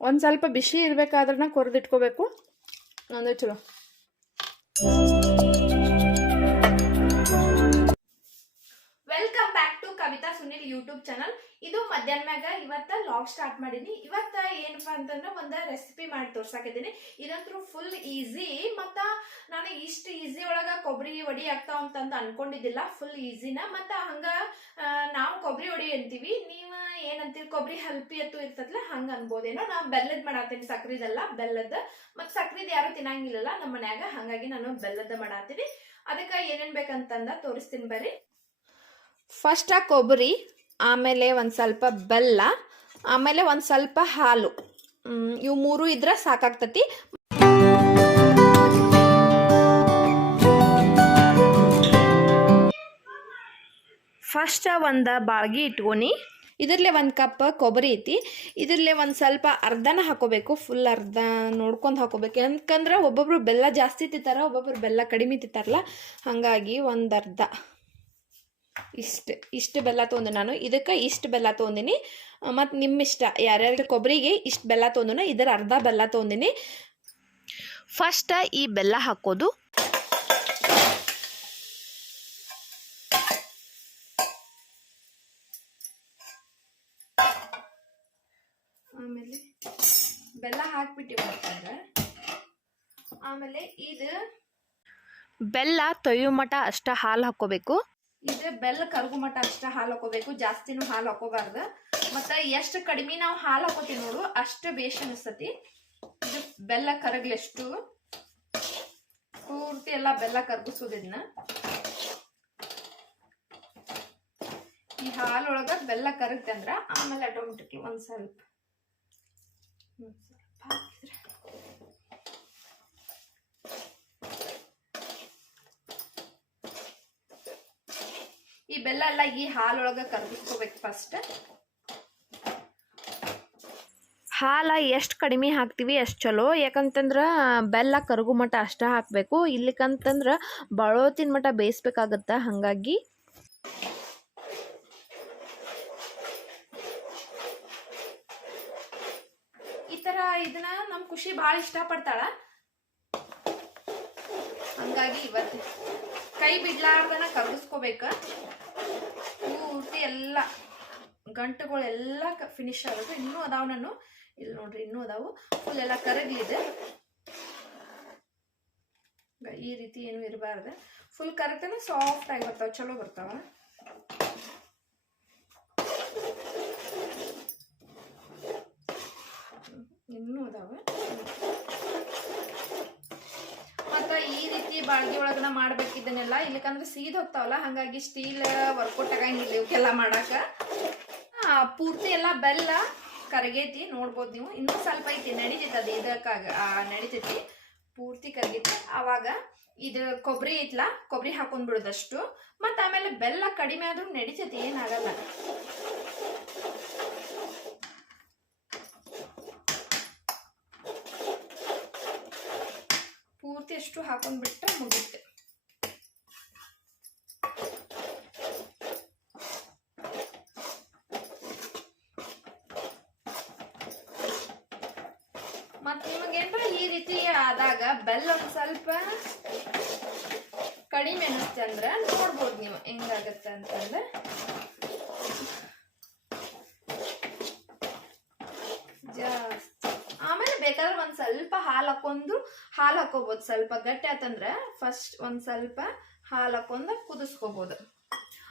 ಒಂದು ಸ್ವಲ್ಪ ಬಿಸಿ ಇರಬೇಕಾದ್ರೆ ಕೊರೆದಿಟ್ಕೋಬೇಕು. ಅಂದರೆ ಚಲೋ ಕವಿತಾ ಸುನಿಲ್ ಯೂಟ್ಯೂಬ್ ಚಾನಲ್ ಇದು ಮಧ್ಯಾಹ್ನ ಮ್ಯಾಗ ಇವತ್ತ ಲಾಗ್ ಸ್ಟಾರ್ಟ್ ಮಾಡೀನಿ. ಇವತ್ತ ಏನಪ್ಪಾ ಅಂತಂದ್ರೆ ಒಂದ ರೆಸಿಪಿ ಮಾಡಿ ತೋರ್ಸಾಕಿದ್ದೀನಿ ಇದಂತೂ ಫುಲ್ ಈಸಿ ಮತ್ತ ನಾನು ಇಷ್ಟ ಈಸಿ ಒಳಗ ಕೊಬ್ಬರಿ ಒಡಿ ಆಗ್ತಾವ ಅಂತಂದು ಅನ್ಕೊಂಡಿದ್ದಿಲ್ಲ. ಫುಲ್ ಈಸಿನ ಮತ್ತ ಹಂಗ ನಾವು ಕೊಬ್ಬರಿ ಒಡಿ ಅಂತೀವಿ. ನೀವು ಏನಂತೀರಿ? ಕೊಬ್ಬರಿ ಹಲ್ಪಿ ಅತ್ತು ಇರ್ತದಲ್ಲ ಹಂಗ ಅನ್ಬೋದೇನೋ. ನಾವು ಬೆಲ್ಲದ್ ಮಾಡಾತೀನಿ ಸಕ್ರಿದಲ್ಲ ಬೆಲ್ಲದ. ಮತ್ ಸಕ್ರಿದ್ ಯಾರು ತಿನ್ನಂಗಿಲ್ಲಲ್ಲ ನಮ್ಮ ಮನ್ಯಾಗ. ಹಂಗಾಗಿ ನಾನು ಬೆಲ್ಲದ ಮಾಡಾತೀನಿ ಅದಕ್ಕೆ ಏನೇನ್ ಬೇಕಂತಂದ ತೋರಿಸ್ತೀನಿ ಬರ್ರಿ. ಫಸ್ಟ್ ಆ ಕೊಬ್ಬರಿ ಆಮೇಲೆ ಒಂದು ಸ್ವಲ್ಪ ಬೆಲ್ಲ ಆಮೇಲೆ ಒಂದು ಸ್ವಲ್ಪ ಹಾಲು. ಇವು ಮೂರು ಇದ್ರೆ ಸಾಕಾಗ್ತತಿ. ಫಸ್ಟ್ ಒಂದು ಬಾಳ್ಗಿ ಇಟ್ಕೊನಿ. ಇದರಲ್ಲೇ ಒಂದು ಕಪ್ ಕೊಬ್ಬರಿ ಐತಿ. ಇದರಲ್ಲೇ ಒಂದು ಸ್ವಲ್ಪ ಅರ್ಧನ ಹಾಕೋಬೇಕು ಫುಲ್ ಅರ್ಧ ನೋಡ್ಕೊಂಡು ಹಾಕೋಬೇಕು. ಯಾಕಂದ್ರೆ ಒಬ್ಬೊಬ್ರು ಬೆಲ್ಲ ಜಾಸ್ತಿ ತಿಂತಾರ ಒಬ್ಬೊಬ್ರು ಬೆಲ್ಲ ಕಡಿಮೆ ತಿಂತಾರಲ್ಲ ಹಾಗಾಗಿ ಒಂದು ಅರ್ಧ. ಇಷ್ಟು ಇಷ್ಟು ಬೆಲ್ಲ ತೊಗೊಂಡು ನಾನು. ಇದಕ್ಕೆ ಇಷ್ಟು ಬೆಲ್ಲ ತೊಗೊಂಡಿನಿ ಮತ್ತು ನಿಮ್ಮ ಇಷ್ಟ ಯಾರ್ಯಾರು ಕೊಬ್ಬರಿಗೆ ಇಷ್ಟು ಬೆಲ್ಲ ತೊಗೊಂಡು ಇದರ ಅರ್ಧ ಬೆಲ್ಲ ತೊಗೊಂಡಿನಿ ಫಸ್ಟ್ ಈ ಬೆಲ್ಲ ಹಾಕೋದು. ಆಮೇಲೆ ಬೆಲ್ಲ ಹಾಕ್ಬಿಟ್ಟಿವಿ ಆಮೇಲೆ ಇದು ಬೆಲ್ಲ ತೊಯ್ಯೋ ಮಟ ಅಷ್ಟ ಹಾಲು ಹಾಕೋಬೇಕು ಇದು ಬೆಲ್ಲ ಕರಗು ಮಟ್ಟ ಅಷ್ಟ ಹಾಲು ಹಾಕೋಬೇಕು, ಜಾಸ್ತಿನೂ ಹಾಲು ಹಾಕೋಬಾರ್ದು. ಮತ್ತು ಎಷ್ಟು ಕಡಿಮೆ ನಾವು ಹಾಲು ಹಾಕೋತೀವಿ ನೋಡು, ಅಷ್ಟು ಬೇಷ್ ಅನಿಸ್ತತಿ ಇದು ಬೆಲ್ಲ ಕರಗ್ಲಿ ಎಷ್ಟು ಪೂರ್ತಿ ಎಲ್ಲ ಬೆಲ್ಲ ಕರಗಿಸೋದು ಇದನ್ನ ಈ ಹಾಲೊಳಗ ಬೆಲ್ಲ ಕರಗ್ತೆ ಅಂದ್ರ ಆಮೇಲೆ ಆಟೋಮೆಟಿಕ್ ಒಂದು ಸ್ವಲ್ಪ ಒಂದ್ ಸ್ವಲ್ಪ ಹಾಕಿದ್ರೆ ಈ ಬೆಲ್ಲ ಎಲ್ಲ ಈ ಹಾಲೊಳಗ ಕರಗಿಸ್ಕೋಬೇಕು ಫಸ್ಟ್ ಹಾಲ ಎಷ್ಟು ಕಡಿಮೆ ಹಾಕ್ತೀವಿ ಅಷ್ಟು ಚಲೋ? ಯಾಕಂತಂದ್ರೆ ಬೆಲ್ಲ ಕರಗು ಮಟ ಅಷ್ಟೇ ಹಾಕಬೇಕು. ಇಲ್ಲಿಕಂತಂದ್ರೆ ಬಳೋತಿನ ಮಟ ಬೇಯಿಸ್ಬೇಕಾಗತ್ತೆ? ಹಾಗಾಗಿ ಈ ಥರ ಇದನ್ನ ನಮ್ಮ ಖುಷಿ ಭಾಳ ಇಷ್ಟಪಡ್ತಾಳ ಹಂಗಾಗಿ ಇವತ್ತು ಕೈ ಬಿಡ್ಲಾರ್ದನ ಕರಗಿಸ್ಕೋಬೇಕ. ಪೂರ್ತಿ ಎಲ್ಲ ಗಂಟುಗಳೆಲ್ಲ ಫಿನಿಶ್ ಆಗೋದು ಇನ್ನೂ ಅದಾವ ನಾನು ಇಲ್ಲಿ ನೋಡ್ರಿ, ಇನ್ನೂ ಅದಾವು. ಫುಲ್ ಎಲ್ಲ ಕರಗಲಿದೆ. ಈ ರೀತಿ ಏನು ಇರಬಾರ್ದು. ಫುಲ್ ಕರಗ್ತಾನೆ ಸಾಫ್ಟ್ ಆಗಿ ಬರ್ತಾವ ಚಲೋ ಬರ್ತಾವ ಹ್ಮ್, ಇನ್ನೂ ಅದಾವ ಮತ್ತ ಈ ರೀತಿ ಬಾಳ್ಗಿ ಒಳಗನ ಮಾಡ್ಬೇಕಿದ್ದನ್ನೆಲ್ಲ ಇಲ್ಲಕಂದ್ರೆ ಸೀದ್ ಹೋಗ್ತಾವಲ್ಲ, ಹಂಗಾಗಿ ಸ್ಟೀಲ್ ವರ್ಕೌಟ್ ಆಗಂಗಿಲ್ಲ ಇವಕ್ಕೆಲ್ಲ ಮಾಡಾಕ. ಪೂರ್ತಿ ಎಲ್ಲ ಬೆಲ್ಲ, ಕರಗೈತಿ, ನೋಡ್ಬೋದು ನೀವು. ಇನ್ನೂ ಸ್ವಲ್ಪ ಐತಿ ನಡಿತೈತಿ ಅದು ಇದಕ್ಕಾಗ ನಡಿತೈತಿ. ಪೂರ್ತಿ ಕರಗೈತಿ. ಅವಾಗ ಇದು ಕೊಬ್ಬರಿ ಐತ್ಲ ಕೊಬ್ಬರಿ ಹಾಕೊಂಡ್ ಬಿಡೋದಷ್ಟು. ಮತ್ತು ಆಮೇಲೆ ಬೆಲ್ಲ ಕಡಿಮೆ ಆದ್ರೂ ನಡಿತೈತಿ, ಏನಾಗಲ್ಲ. ಪೂರ್ತಿ ಅಷ್ಟು ಹಾಕೊಂಡ್ಬಿಟ್ರೆ ಮುಗಿಯುತ್ತೆ. ನಿಮಗೆ ನಿಮಗೇನ್ರ ಈ ರೀತಿ ಆದಾಗ ಬೆಲ್ಲ ಒಂದು ಸ್ವಲ್ಪ ಕಡಿಮೆ ಅನಿಸ್ತೆ ಅಂದ್ರ ನೋಡ್ಬೋದು ನೀವು ಹೆಂಗಾಗತ್ತೆ ಅಂತಂದ್ರೆ ಜಾಸ್ತಿ ಆಮೇಲೆ ಬೇಕಾದ್ರೆ ಒಂದ್ ಸ್ವಲ್ಪ ಹಾಲು ಹಾಕೊಂಡು ಹಾಲು ಹಾಕೋಬಹುದು ಸ್ವಲ್ಪ ಗಟ್ಟಿ ಆತಂದ್ರೆ ಫಸ್ಟ್ ಒಂದ್ ಸ್ವಲ್ಪ ಹಾಲು ಹಾಕೊಂಡು ಕುದಿಸ್ಕೋಬಹುದು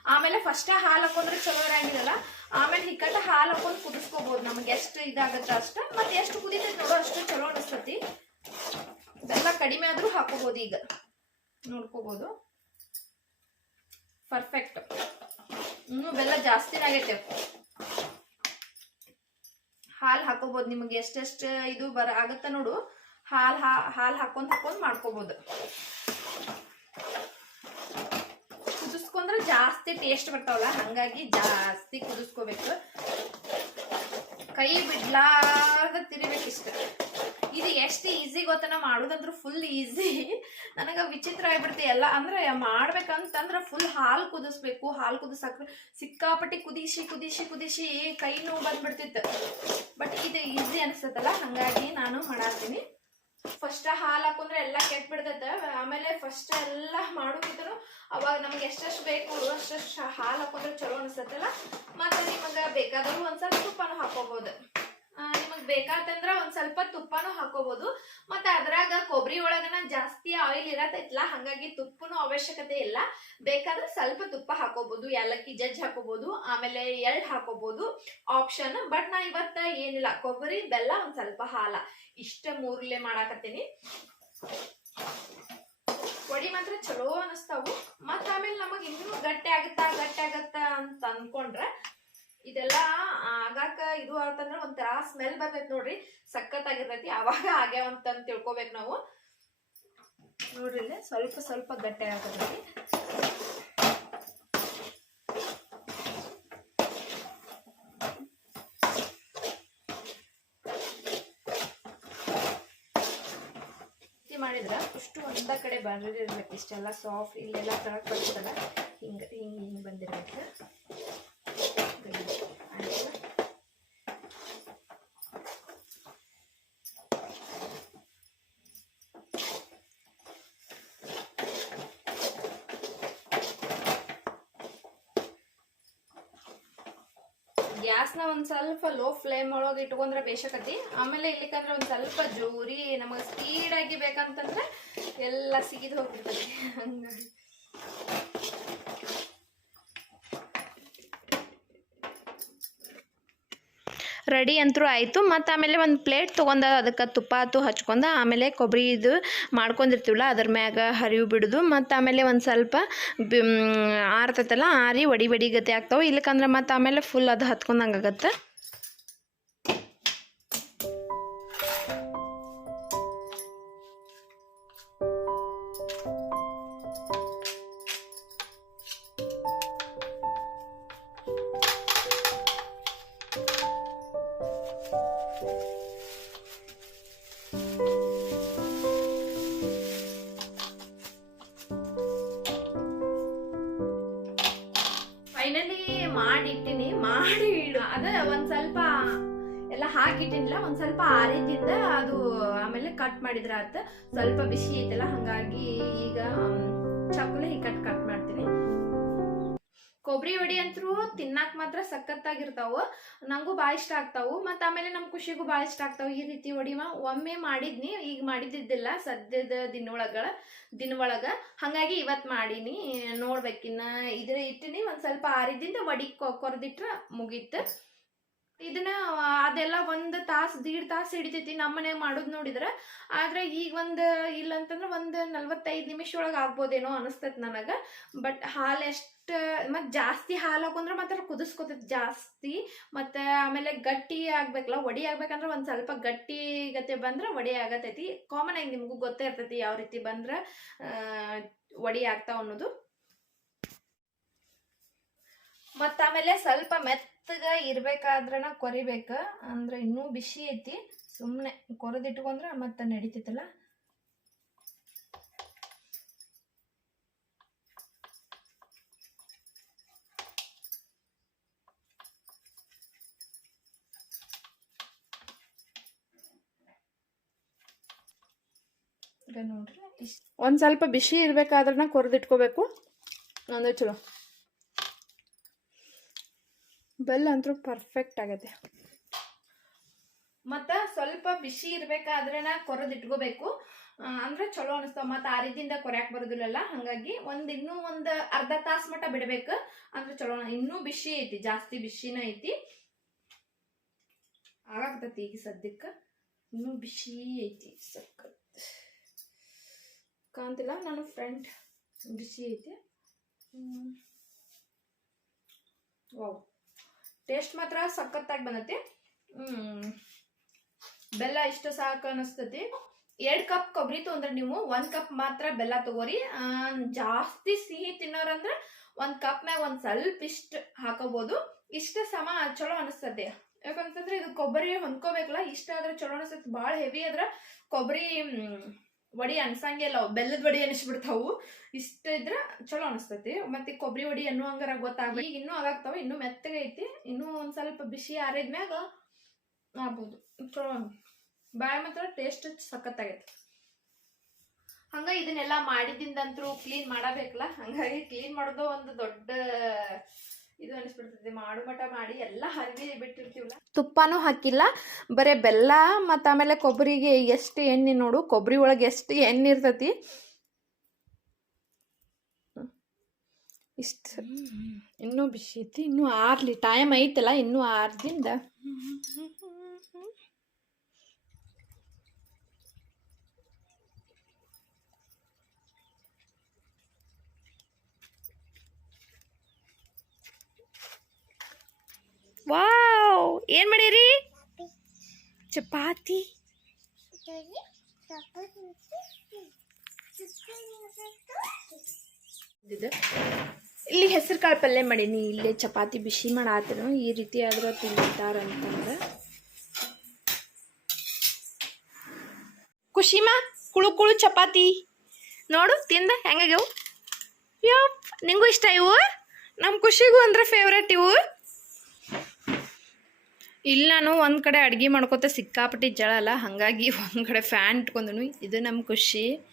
ಆಮೇಲೆ ಫಸ್ಟ್ ಹಾಲು ಹಾಕೊಂಡ್ರೆ ಚಲೋ ಇರಂಗಿಲ್ಲ ಆಮೇಲೆ ಹಿಕ್ಕಟ್ಟ ಹಾಲು ಹಾಕೊಂಡು ಕುದಿಸ್ಕೋಬಹುದು ನಮ್ಗೆ ಎಷ್ಟು ಇದಾಗತ್ತೆ ಅಷ್ಟ. ಮತ್ತೆ ಎಷ್ಟು ಕುದಿತೈತಿ ನೋಡೋ, ಅಷ್ಟು ಚಲೋ ಅನಿಸ್ತತಿ. ಬೆಲ್ಲ ಕಡಿಮೆ ಆದ್ರೂ ಹಾಕೋಬಹುದು ಈಗ. ನೋಡ್ಕೋಬಹುದು ಪರ್ಫೆಕ್ಟ್ ಇನ್ನು ಬೆಲ್ಲ ಜಾಸ್ತಿನೇ ಆಗೈತೆ. ಹಾಲು ಹಾಕೋಬಹುದು ನಿಮಗೆ ಎಷ್ಟೆಷ್ಟು ಇದು ಬರ ಆಗತ್ತ ನೋಡು. ಹಾಲು ಹಾಲು ಹಾಕೊಂಡ್ ಹಾಕೊಂಡ್ ಮಾಡ್ಕೋಬಹುದು ಕುದಿಸ್ಕೊಂಡ್ರೆ ಜಾಸ್ತಿ ಟೇಸ್ಟ್ ಬರ್ತಾವಲ್ಲ, ಹಂಗಾಗಿ ಜಾಸ್ತಿ ಕುದಿಸ್ಕೋಬೇಕು. ಕೈ ಬಿಡ್ಲಾರ್ದ ತಿರಿಬೇಕಿಷ್ಟ ಇದು ಎಷ್ಟು ಈಸಿ ಗೊತ್ತನ? ಮಾಡೋದಂದ್ರೆ ಫುಲ್ ಈಸಿ ನನಗೆ ವಿಚಿತ್ರ ಆಗ್ಬಿಡ್ತಿ ಎಲ್ಲ. ಅಂದ್ರೆ ಮಾಡ್ಬೇಕಂತಂದ್ರೆ ಫುಲ್ ಹಾಲು ಕುದಿಸ್ಬೇಕು. ಹಾಲು ಕುದಿಸಾಕ ಸಿಕ್ಕಾಪಟ್ಟಿ ಕುದಿಸಿ ಕುದಿಸಿ ಕುದಿಸಿ ಕೈ ನೋವು ಬಂದ್ಬಿಡ್ತಿತ್ತು. ಬಟ್ ಇದು ಈಸಿ ಅನಿಸ್ತದಲ್ಲ ಹಂಗಾಗಿ ನಾನು ಮಾಡಾತೀನಿ ಫಸ್ಟ್ ಹಾಲು ಹಾಕೊಂಡ್ರೆ ಎಲ್ಲ ಕೆಟ್ಟ ಬಿಡ್ತೈತೆ ಆಮೇಲೆ ಫಸ್ಟ್ ಎಲ್ಲ ಮಾಡೋಕಿದ್ರು ಅವಾಗ ನಮ್ಗೆ ಎಷ್ಟೆಷ್ಟು ಬೇಕು, ಅಷ್ಟೆಷ್ಟು ಹಾಲು ಹಾಕೊಂಡ್ರೆ ಚಲೋ ಅನಿಸ್ತೈತಲ್ಲ? ಮತ್ತೆ ನಿಮಗೆ ಬೇಕಾದರೂ ಒಂದ್ಸಲ ತುಪ್ಪನೂ ಹಾಕೋಬಹುದು ನಿಮಗೆ ಬೇಕಾತಂದ್ರ ಒಂದ್ ಸ್ವಲ್ಪ ತುಪ್ಪನೂ ಹಾಕೋಬಹುದು ಮತ್ತೆ ಅದ್ರಾಗ ಕೊಬ್ಬರಿ ಒಳಗನ ಜಾಸ್ತಿ ಆಯಿಲ್ ಇರತೈತ್ಲ, ಹಂಗಾಗಿ ತುಪ್ಪನೂ ಅವಶ್ಯಕತೆ ಇಲ್ಲ. ಬೇಕಾದ್ರೆ ಸ್ವಲ್ಪ ತುಪ್ಪ ಹಾಕೋಬಹುದು ಏಲಕ್ಕಿ ಜಜ್ ಹಾಕೋಬಹುದು ಆಮೇಲೆ ಎಳ್ ಹಾಕೋಬಹುದು ಆಪ್ಷನ್ ಬಟ್ ನಾ ಇವತ್ತ ಏನಿಲ್ಲ, ಕೊಬ್ಬರಿ, ಬೆಲ್ಲ ಒಂದ್ ಸ್ವಲ್ಪ ಹಾಲ. ಇಷ್ಟ ಮೂರ್ಲೆ ಮಾಡಾಕತ್ತೀನಿ. ವಡಿ ಮಾತ್ರ ಚಲೋ ಅನಿಸ್ತಾವು. ಮತ್ತ ಆಮೇಲೆ ನಮಗ್ ಇನ್ನೂ ಗಟ್ಟಿ ಆಗತ್ತಾ ಗಟ್ಟಿ ಆಗತ್ತಾ ಅಂತ ಅನ್ಕೊಂಡ್ರೆ ಇದೆಲ್ಲ ಆಗಾಕ ಇದು ಅಂತಂದ್ರೆ ಒಂಥರ ಸ್ಮೆಲ್ ಬರ್ತೈತಿ ನೋಡ್ರಿ. ಸಖತ್ ಆಗಿರ್ತೈತಿ ಅವಾಗ ಆಗ್ಯಾವ ಅಂತ ತಿಳ್ಕೊಬೇಕು ನಾವು. ನೋಡ್ರಿ ಸ್ವಲ್ಪ ಸ್ವಲ್ಪ ಗಟ್ಟಿ ಆಗತೈತಿ. ಮಾಡಿದ್ರ? ಅಷ್ಟು ಒಂದ ಕಡೆ ಬಂದಿರ್ಬೇಕು ಇಷ್ಟೆಲ್ಲ ಸಾಫ್ಟ್ ಇಲ್ಲೆಲ್ಲ ತರಕ್ ಬರ್ತದಲ್ಲ ಹಿಂಗ, ಹಿಂಗ್ ಹಿಂಗ್ ಬಂದಿರ್ಬೇಕು ಆಯ್ತಾ? ಗ್ಯಾಸ್ನ ಒಂದ್ ಸ್ವಲ್ಪ ಲೋ ಫ್ಲೇಮ್ ಒಳಗೆ ಇಟ್ಕೊಂಡ್ರೆ ಬೇಷಕತಿ. ಆಮೇಲೆ ಇಲ್ಲಿಕಂದ್ರೆ ಒಂದ್ ಸ್ವಲ್ಪ ಜೋರಿ, ನಮಗೆ ಸ್ಪೀಡ್ ಆಗಿ ಬೇಕಂತಂದ್ರೆ ಎಲ್ಲ ಸಿಗಿದು ಹೋಗ್ಬಿಡ್ತದೆ. ಹಂಗಾಗಿ. ರೆಡಿ ಅಂತೂ ಆಯಿತು. ಮತ್ತು ಆಮೇಲೆ ಒಂದು ಪ್ಲೇಟ್ ತೊಗೊಂಡ ಅದಕ್ಕೆ ತುಪ್ಪ ಆತು ಹಚ್ಕೊಂಡ ಆಮೇಲೆ ಕೊಬ್ಬರಿ ಇದು ಮಾಡ್ಕೊಂಡಿರ್ತೀವಲ್ಲ, ಅದ್ರ ಮ್ಯಾಗ ಹರಿವು ಬಿಡೋದು. ಮತ್ತು ಆಮೇಲೆ ಒಂದು ಸ್ವಲ್ಪ ಆರ್ತೈತಲ್ಲ, ಆರಿ ವಡಿ ವಡಿ ಗತಿ ಆಗ್ತಾವೆ. ಇಲ್ಲಕಂದ್ರೆ ಮತ್ತು ಆಮೇಲೆ ಫುಲ್ ಅದು ಹತ್ಕೊಂಡಂಗೆ ಆಗತ್ತೆ. ಇಡು ಅದ ಒಂದ್ ಸ್ವಲ್ಪ ಎಲ್ಲ ಹಾಕಿಟ್ಟಿನಿಲ್ಲ, ಒಂದ್ ಸ್ವಲ್ಪ ಆರಿದಿಂದ ಅದು ಆಮೇಲೆ ಕಟ್ ಮಾಡಿದ್ರ ಆತ ಸ್ವಲ್ಪ ಬಿಸಿ ಐತಲ್ಲ, ಹಂಗಾಗಿ ಈಗ ಚಕ್ಕುಲಿ ಹೀಗೆ ಕಟ್ ಕಟ್ ಮಾಡ್ತೀನಿ. ಕೊಬ್ಬರಿ ವಡಿ ಅಂತೂ ತಿನ್ನಾಕ ಮಾತ್ರ ಸಖತ್ತಾಗಿರ್ತಾವು. ನಂಗೂ ಭಾಳ ಇಷ್ಟ ಆಗ್ತಾವು. ಮತ್ತು ಆಮೇಲೆ ನಮ್ಮ ಖುಷಿಗೂ ಭಾಳ ಇಷ್ಟ ಆಗ್ತಾವು. ಈ ರೀತಿ ವಡಿ ಒಮ್ಮೆ ಮಾಡಿದ್ನಿ, ಈಗ ಮಾಡಿದ್ದಿದ್ದಿಲ್ಲ, ಸದ್ಯದ ದಿನೊಳಗಳ ದಿನೊಳಗ ಹಾಗಾಗಿ ಇವತ್ತು ಮಾಡೀನಿ ನೋಡ್ಬೇಕಿನ್ನ ಇದ್ರ ಇಟ್ಟಿನಿ, ಒಂದು ಸ್ವಲ್ಪ ಆರಿದಿಂದ ವಡಿ ಕೊರೆದಿಟ್ರೆ ಮುಗೀತು. ಇದನ್ನ ಅದೆಲ್ಲ ಒಂದು ತಾಸು, ದೀಡ್ ತಾಸು ಹಿಡಿತೈತಿ ನಮ್ಮ ಮನ್ಯಾಗ ಮಾಡೋದು ನೋಡಿದ್ರೆ. ಆದ್ರೆ ಈಗ ಒಂದು, ಇಲ್ಲಂತಂದ್ರೆ ಒಂದು ನಲ್ವತ್ತೈದು ನಿಮಿಷ ಒಳಗೆ ಆಗ್ಬೋದೇನೋ ಅನಿಸ್ತೈತೆ ನನಗೆ. ಬಟ್ ಹಾಲು ಎಷ್ಟು, ಮತ್ತು ಜಾಸ್ತಿ ಹಾಲು ಹಾಕೊಂಡ್ರೆ ಮಾತ್ರ ಕುದಿಸ್ಕೊತೈತಿ ಜಾಸ್ತಿ. ಮತ್ತು ಆಮೇಲೆ ಗಟ್ಟಿ ಆಗ್ಬೇಕಲ್ಲ ಒಡಿ ಆಗ್ಬೇಕಂದ್ರೆ ಒಂದು ಸ್ವಲ್ಪ ಗಟ್ಟಿ ಗತೆ ಬಂದ್ರೆ ಒಡಿ ಆಗತೈತಿ. ಕಾಮನ್ ಆಗಿ ನಿಮಗೂ ಗೊತ್ತೇ ಇರ್ತೈತಿ ಯಾವ ರೀತಿ ಬಂದ್ರೆ ವಡಿ ಆಗ್ತಾವ ಅನ್ನೋದು ಮತ್ತು ಆಮೇಲೆ ಸ್ವಲ್ಪ ಮೆತ್ತಗ ಇರ್ಬೇಕಾದ್ರನ ಕೊರಿಬೇಕ. ಅಂದ್ರೆ ಇನ್ನೂ ಬಿಸಿ ಐತಿ. ಸುಮ್ಮನೆ ಕೊರದಿಟ್ಕೊಂಡ್ರೆ ಮತ್ತೆ ನಡೀತೈತಲ್ಲ. ನೋಡ್ರಿ ಒಂದು ಸ್ವಲ್ಪ ಬಿಸಿ ಇರ್ಬೇಕಾದ್ರನ ಕೊರದಿಟ್ಕೋಬೇಕು. ಅಂದ್ರೆ ಚಲೋ. ಬೆಲ್ಲ ಅಂತೂ ಪರ್ಫೆಕ್ಟ್ ಆಗುತ್ತೆ. ಮತ್ತು ಸ್ವಲ್ಪ ಬಿಸಿ ಇರಬೇಕಾದ್ರೆ ಕೊರೆದು ಇಟ್ಕೋಬೇಕು. ಆ, ಅಂದ್ರೆ ಚಲೋ ಅನಿಸ್ತಾವ. ಮತ್ತು ರೀತಿಯಿಂದ ಕೊರ್ಯಾಕ್ ಬರೋದಿಲ್ಲಲ್ಲ ಹಾಗಾಗಿ ಒಂದು ಇನ್ನೂ ಒಂದು ಅರ್ಧ ತಾಸು ಮಟ್ಟ ಬಿಡಬೇಕು. ಅಂದ್ರೆ ಚಲೋ ಇನ್ನೂ ಬಿಸಿ ಐತಿ ಜಾಸ್ತಿ ಬಿಸಿನೂ ಐತಿ. ಆಗಾಕತ್ತೈತಿ ಈಗ ಸದ್ಯಕ್ಕೆ. ಇನ್ನೂ ಬಿಸಿ ಐತಿ ಸಖತ್. ಕಾಣ್ತಿಲ್ಲ ನಾನು ಫ್ರೆಂಡ್ ಬಿಸಿ ಐತಿ. ವಾವ್. ಟೇಸ್ಟ್ ಮಾತ್ರ ಸಖತ್ತಾಗಿ ಬಂದತಿ. ಬೆಲ್ಲ ಇಷ್ಟು ಸಾಕು ಅನಿಸ್ತತಿ. ಎರಡು ಕಪ್ ಕೊಬ್ಬರಿ ತೊಗೊಂಡ್ರೆ ನೀವು, ಒಂದು ಕಪ್ ಮಾತ್ರ ಬೆಲ್ಲ ತಗೋರಿ. ಜಾಸ್ತಿ ಸಿಹಿ ತಿನ್ನೋರಂದ್ರೆ ಒಂದು ಕಪ್ ಮ್ಯಾಗ ಒಂದು ಸ್ವಲ್ಪ ಇಷ್ಟು ಹಾಕೋಬಹುದು ಇಷ್ಟ ಸಮ ಚಲೋ ಅನಿಸ್ತದೆ ಯಾಕಂತಂದ್ರೆ ಇದು ಕೊಬ್ಬರಿ ಹೊಂದ್ಕೋಬೇಕಲ್ಲ, ಇಷ್ಟ ಆದ್ರೆ ಚಲೋ ಅನಿಸ್ತೈತಿ. ಭಾಳ ಹೆವಿ ಆದ್ರೆ ಕೊಬ್ಬರಿ ವಡಿ ಅನ್ಸಂಗಿಲ್ಲ ಬೆಲ್ಲದ ವಡಿ ಅನಿಸ್ಬಿಡ್ತಾವು. ಇಷ್ಟ ಇದ್ರ ಚಲೋ ಅನಿಸ್ತೈತಿ. ಮತ್ತೆ ಕೊಬ್ಬರಿ ವಡಿ ಅನ್ನೋ ಹಂಗಾರ ಗೊತ್ತಾಗ್ಬೇಕು ಈಗ ಇನ್ನೂ ಆಗಾಗ್ತಾವ, ಇನ್ನೂ ಮೆತ್ತಗೆ ಐತಿ. ಇನ್ನೂ ಒಂದ್ ಸ್ವಲ್ಪ ಬಿಸಿ ಆರಿದ್ಮ್ಯಾಗ ಆಗ್ಬೋದು. ಚಲೋ ಬಾಯಿ ಮಾತ್ರ ಟೇಸ್ಟ್ ಸಖತ್ತಾಗೈತಿ. ಹಂಗ ಇದನ್ನೆಲ್ಲ ಮಾಡಿದಿಂದಂತರೂ ಕ್ಲೀನ್ ಮಾಡಬೇಕಲ್ಲ? ಹಂಗಾಗಿ ಕ್ಲೀನ್ ಮಾಡೋದು ಒಂದು ದೊಡ್ಡ ಇದು ಅನಿಸ್ಬಿಡ್ತದೆ. ಮಾಡು ಎಲ್ಲ ಹರಿವಿ ಬಿಟ್ಟಿರ್ತೀವಲ್ಲ? ತುಪ್ಪನೂ ಹಾಕಿಲ್ಲ. ಬರೇ ಬೆಲ್ಲ ಮತ್ತು ಆಮೇಲೆ ಕೊಬ್ಬರಿಗೆ ಎಷ್ಟು ಎಣ್ಣೆ ನೋಡು ಕೊಬ್ಬರಿ ಒಳಗೆ ಎಷ್ಟು ಎಣ್ಣೆ ಇರ್ತತಿ. ಇಷ್ಟು ಇನ್ನೂ ಬಿಸಿ ಐತಿ ಇನ್ನೂ ಆರ್ಲಿ ಟೈಮ್ ಐತಲ್ಲ ಇನ್ನೂ ಆರ್ದಿಂದ ವಾವ್ ಏನ್ ಮಾಡೀರಿ? ಚಪಾತಿ. ಇದು. ಇಲ್ಲಿ ಹೆಸರು ಕಾಳು ಪಲ್ಯ ಮಾಡೀನಿ. ಇಲ್ಲೇ ಚಪಾತಿ ಬಿಸಿ ಮಾಡಾತನು ಈ ರೀತಿ ಆದ್ರೂ ತಿಂತಾರಂತಂದ್ರೆ ಖುಷಿಮಾ ಕುಳು ಕುಳು ಚಪಾತಿ. ನೋಡು ತಿಂದ ಹೆಂಗಾಗ್ಯವು ಯಪ್ ನಿಂಗೂ ಇಷ್ಟ ಇವು? ನಮ್ಮ ಖುಷಿಗೂ ಅಂದ್ರೆ ಫೇವ್ರೇಟ್ ಇವು. ಇಲ್ಲಿ, ನಾನು ಒಂದು ಕಡೆ ಅಡುಗೆ ಮಾಡ್ಕೋತ ಸಿಕ್ಕಾಪಟ್ಟಿ ಜಳ ಅಲ್ಲ, ಹಾಗಾಗಿ ಒಂದು ಕಡೆ ಫ್ಯಾನ್ ಇಟ್ಕೊಂಡನು. ಇದು ನಮ್ಮ ಖುಷಿ.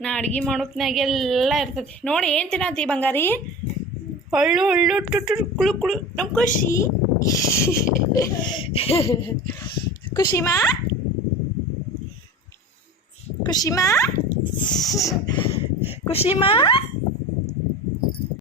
ನಾ ಅಡುಗೆ ಮಾಡೋತ್ನಾಗೆ ಎಲ್ಲ ಇರ್ತೈತಿ ನೋಡಿ, ಏನು ತಿನ್ನತಿ ಬಂಗಾರಿ? ಹೊಳ್ಳು ಹೊಳ್ಳು, ಟು ಕುಳು ಕುಳು. ನಮ್ಮ ಖುಷಿ. ಖುಷಿಮಾ ಖುಷಿಮಾ ಖುಷಿಮಾ